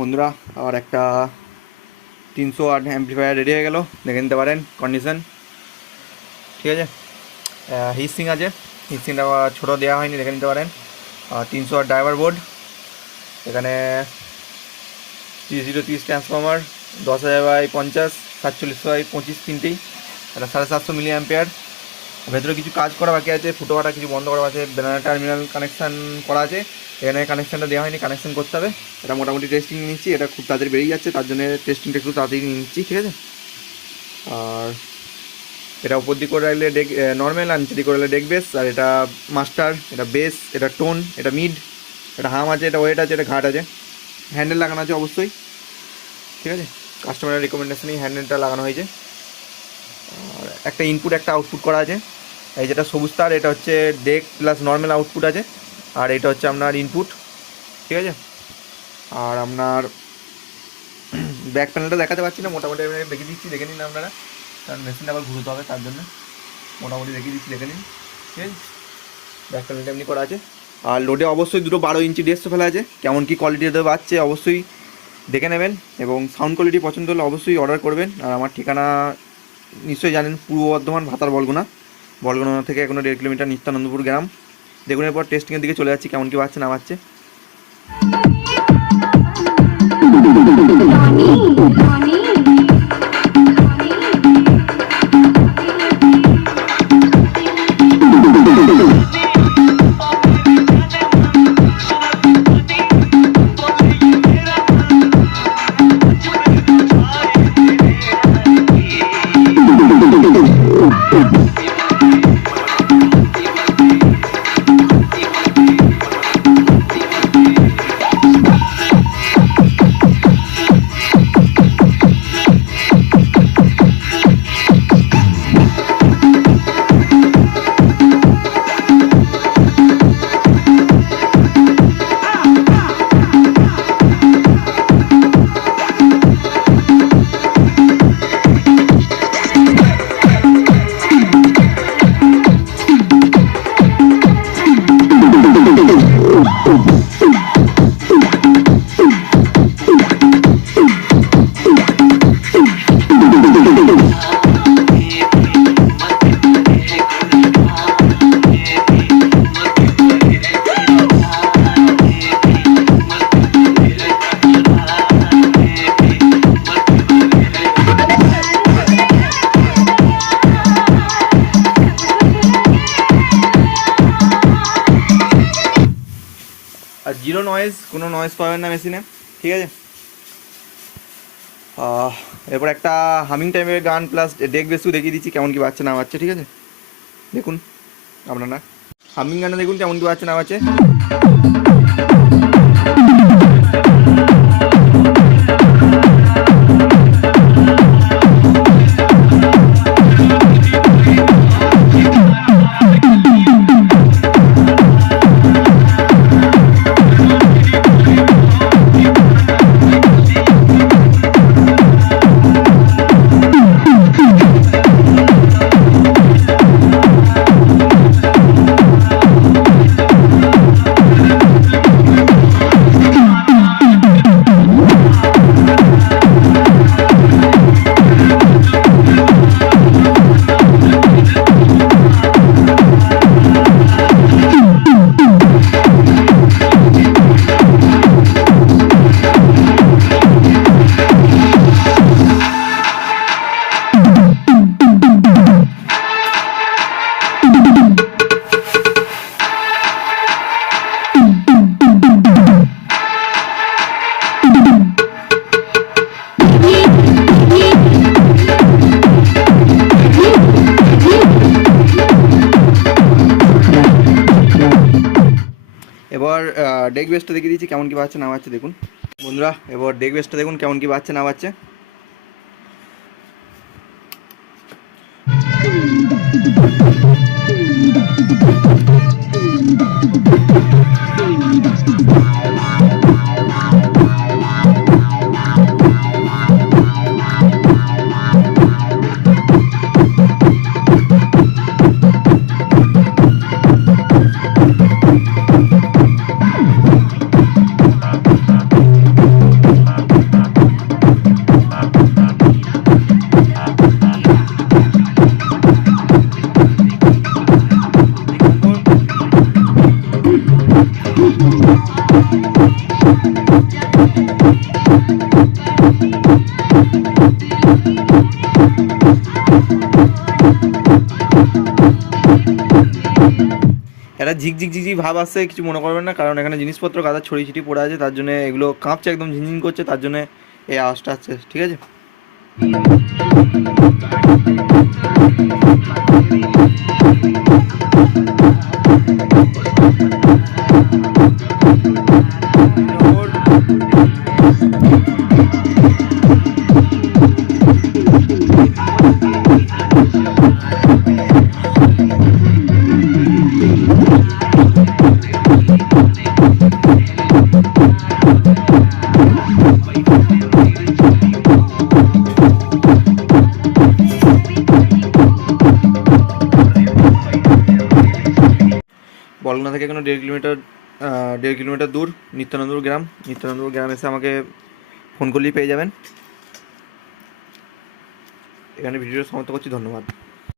বন্ধুরা আর একটা 308 amplifier ready হয়ে গেল, দেখে নিতে পারেন কন্ডিশন। ঠিক আছে, হিটসিং আছে, হিটসিংটা ছোটো দেওয়া হয়নি, দেখে নিতে পারেন। 308 ড্রাইভার বোর্ড, এখানে 3030 ট্রান্সফর্মার, 10,000/50, 47/25 তিনটেই, এটা 750 মিলি অ্যাম্পিয়ার। ভেতরে কিছু কাজ করা বাকি আছে, ফুটো কাটা কিছু বন্ধ করা আছে, ব্যানার টার্মিনাল কানেকশান করা আছে, এখানে কানেকশানটা দেওয়া হয়নি, কানেকশান করতে হবে। এটা মোটামুটি টেস্টিং নিচ্ছি, এটা খুব তাড়াতাড়ি বেরিয়ে যাচ্ছে, তার জন্য টেস্টিংটা একটু তাড়াতাড়ি নিচ্ছি। ঠিক আছে, আর এটা উপর দিক করে রাখলে ডেক নর্মাল, আর নিচে দিক করে রাখলে ডেক বেস, আর এটা মাস্টার, এটা বেস, এটা টোন, এটা মিড, এটা হাম আছে, এটা ওয়েট আছে, এটা ঘাট আছে, হ্যান্ডেল লাগানো আছে অবশ্যই। ঠিক আছে, কাস্টমারের রিকমেন্ডেশনেই হ্যান্ডেলটা লাগানো হয়েছে। আর একটা ইনপুট একটা আউটপুট করা আছে, এই যেটা সবুজ তার এটা হচ্ছে ডেক প্লাস নর্মাল আউটপুট আছে, আর এটা হচ্ছে আপনার ইনপুট। ঠিক আছে, আর আপনার ব্যাক প্যানেলটা দেখাতে পারছি না, মোটামুটি আমি দেখিয়ে দিচ্ছি, দেখে নিন আপনারা, কারণ মেশিনটা আবার ঘুরতে হবে, তার জন্য মোটামুটি দেখিয়ে দিচ্ছি, দেখে নিন। ঠিক আছে, ব্যাক প্যানেলটা এমনি করা আছে। আর লোডে অবশ্যই দুটো 12 ইঞ্চি ডিএসও ফেলা আছে, কেমন কী কোয়ালিটিতে পাচ্ছে অবশ্যই দেখে নেবেন, এবং সাউন্ড কোয়ালিটি পছন্দ হলে অবশ্যই অর্ডার করবেন। আর আমার ঠিকানা নিশ্চয়ই জানেন, পূর্ব বর্ধমান, ভাতার বলগুনা, বলগুনা থেকে এখনো 1.5 কিলোমিটার, নিত্যানন্দপুর গ্রাম। দেখুন এরপর টেস্টিংয়ের দিকে চলে যাচ্ছি, কেমন কী বাজছে না বাজছে। আর জিরো নয়েজ, কোনো নয়েজ পাবেন না মেশিনে। ঠিক আছে, এরপর একটা হামিং টাইপের গান প্লাস ডেক বেসও দেখিয়ে দিচ্ছি, কেমন কী বাজছে না বাজছে। ঠিক আছে, দেখুন আপনারা হামিং গানটা দেখুন কেমন কী বাজছে না বাজছে। এবার ডেক বেসটা দেখিয়ে দিচ্ছি, কেমন কী বাজছে না বাজছে দেখুন বন্ধুরা। এবার ডেক বেসটা দেখুন কেমন কী বাজছে না বাজছে। একটা ঝিকঝিক ঝিকঝিক ভাব আসছে, কিছু মনে করবেন না, কারণ এখানে জিনিসপত্র গাদা ছড়িয়ে ছিটিয়ে পড়ে আছে, তার জন্য এগুলো কাঁপছে, একদম ঝিনঝিন করছে, তার জন্য এই আওয়াজটা আসছে, ঠিক আছে। বলনা থেকে এখনো 1.5 কিলোমিটার দূর নিত্যানন্দপুর গ্রাম। নিত্যানন্দপুর গ্রাম এসে আমাকে ফোন করলেই পেয়ে যাবেন। এখানে ভিডিওটা সমাপ্ত করছি, ধন্যবাদ।